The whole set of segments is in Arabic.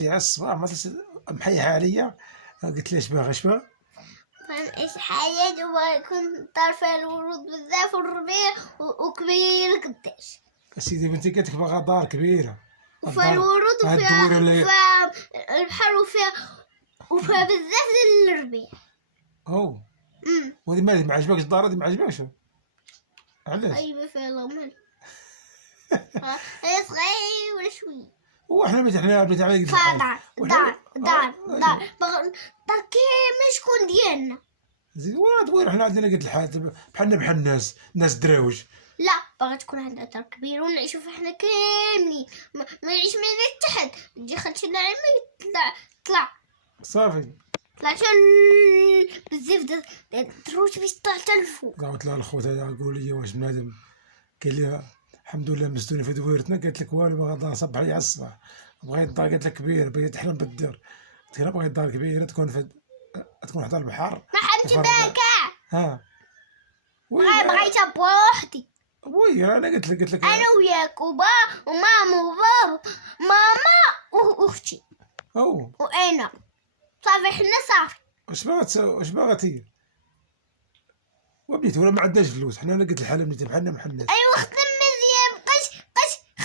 يا الصباح ما محيحة عليا، قلت لي اش باغي اش باغي؟ ايش حاجات وكنت طارفة الورود بزاف والربيع وكبير قداش. سيدي بنتي قالت لك باغا دار كبيرة، وفيها الورود وفيها البحر وفيها بزاف ديال الربيع. او وهذه مالها ما عجبكش الدار هذه؟ ما عجبكش علاش؟ ايوا فيها لامل هي صغيرة شوية. وحنا حنا بنات على قد دار كيما شكون ديالنا. زين وين حنا عندنا قد الحال بحالنا بحال الناس دراوج. لا باغا تكون عندنا دار كبير ونعيشو فيه حنا كاملين، ما نعيش من تحت. تجي خالتي نعيمة طلع صافي طلعت بزاف دروج باش طلعت للفوق. قالت لها الخوت هذا قول لي واش بنادم، قال لي الحمد لله مزتوني في دويرتنا. قالت لك والو باغا دار صبح لي على الصباح، بغيت دار قالت لك كبير بغيت تحلم بالدار. قلت لها بغيت دار كبيره تكون حدا البحر. ما حلمت بها كاع. ها بغيتها بوحدي. وي انا قلت لك انا وياك وماما وبابا، ماما واختي او وانا صافي حنا صافي. واش باغا وبنيتي ولا ما عندناش فلوس حنا. انا قلت الحاله بنيتي بحالنا بحال الناس. ايوا خدم مزيان، قش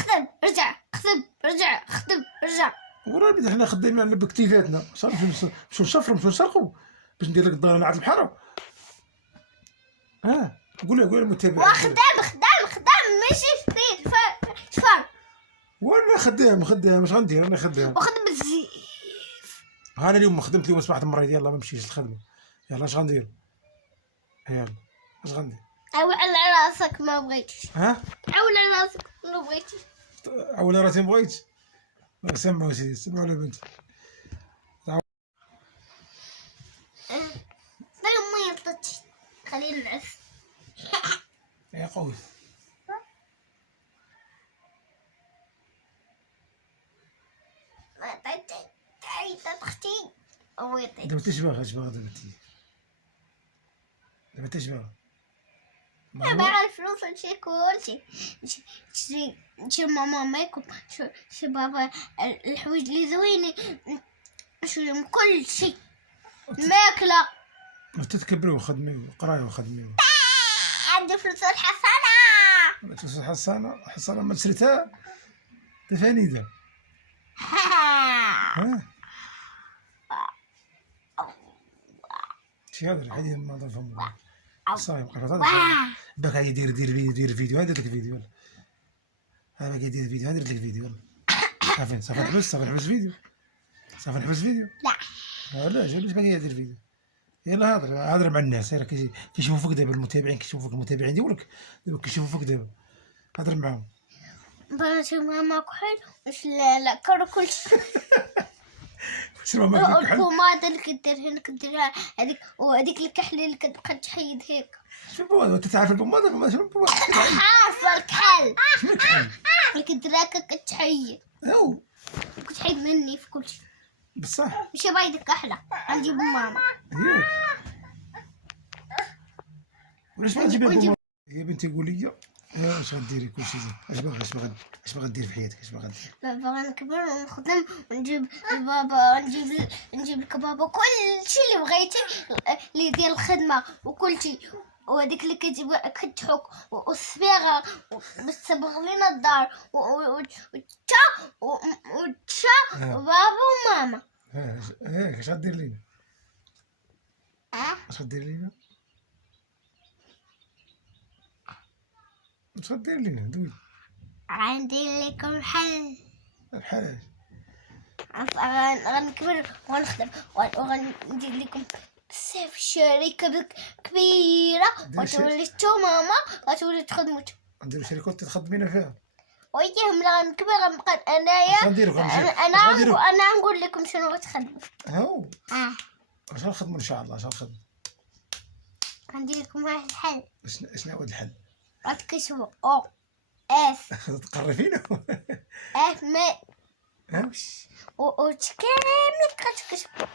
خدم رجع خدم رجع. وراه بنيتي حنا خدامين بكتيفاتنا، صافي نمشيو نشفروا نمشيو نسرقوا باش ندير لك الدار انا عاد البحر. قول للمتابعين وخدام ماشي شفار. وانا خدام اش غندير؟ انا خدام وخدم بزاف. انا اليوم خدمت، اليوم صبحت مريض يلاه ما نمشيش للخدمه. يلاه اش غندير؟ يلاه اش غندير؟ عول على راسك ما بغيتش. عول على راسك ما بغيتش. عول راسي ما بغيتش. سمعوا سيدي، سمعوا على بنتي. ما يطلعش خليه نعس. يا قوي اختي دابا تشبغ دابا تشبغ. باغا الفلوس نشري كلشي، نشري ماما ميكوب، نشري بابا الحوايج اللي زوينين، نشري كلشي الماكلة. تتكبروا وخدمي وقرايه وخدمي. عندي فلوس الحصانة. فلوس الحصانة ما شريتها تفانيدة. شي هذا الحديث ما ضاف فمك صايم قرطات باك هاي دير فيديو. هذا لك فيديو، هذا باقي يدير فيديو، هذا لك فيديو. صافي نحبس فيديو. لا علاش باقي يدير فيديو؟ يلا هضر مع الناس، كيشوفوك دابا المتابعين، المتابعين ديالك دابا كيشوفوك دابا، هضر معاهم. بغيتي ماما كحل واش لا كرو كلشي. البوماده اللي كديرها هذيك، وهذيك الكحله اللي كتبقى تحيد هيك. شنو انت تعرف البوماده؟ شنو البوماده؟ عارفه الكحل. شنو الكحل اللي كديرها كتحيد. كتحيد مني في كلشي بصح. ماشي بايدك كحله غنجيب ماما. ياك وعلاش ما تجيبها بوماده يا بنتي؟ قولي لي اش غديري؟ كلشي زين. اش باغا دير في حياتك؟ اش باغا دير؟ باغا نكبر ونخدم ونجيب لبابا، نجيب لك بابا كلشي اللي بغيتي اللي ديال الخدمه وكلشي، وهذيك اللي كتحك والصبيغه وتصبغ لينا الدار وتا بابا وماما. اش غدير لينا؟ اش غدير لينا؟ اش غدير لينا؟ دوي. غندير لكم الحل. بحال غنكبر وغنخدم وغندير لكم بزاف شركة كبيرة وتوليتو ماما غتولي تخدمو. نديرو شركة تخدمينا فيها. وياه ملي غنكبر غنبقى انايا انا نقول لكم شنو غتخدموا. اش غنخدمو ان شاء الله؟ اش غنخدمو؟ غندير لكم واحد الحل. شنو هو الحل؟ غتكتبوا او اف تقري فينا اف ما و كامل كتكتبوا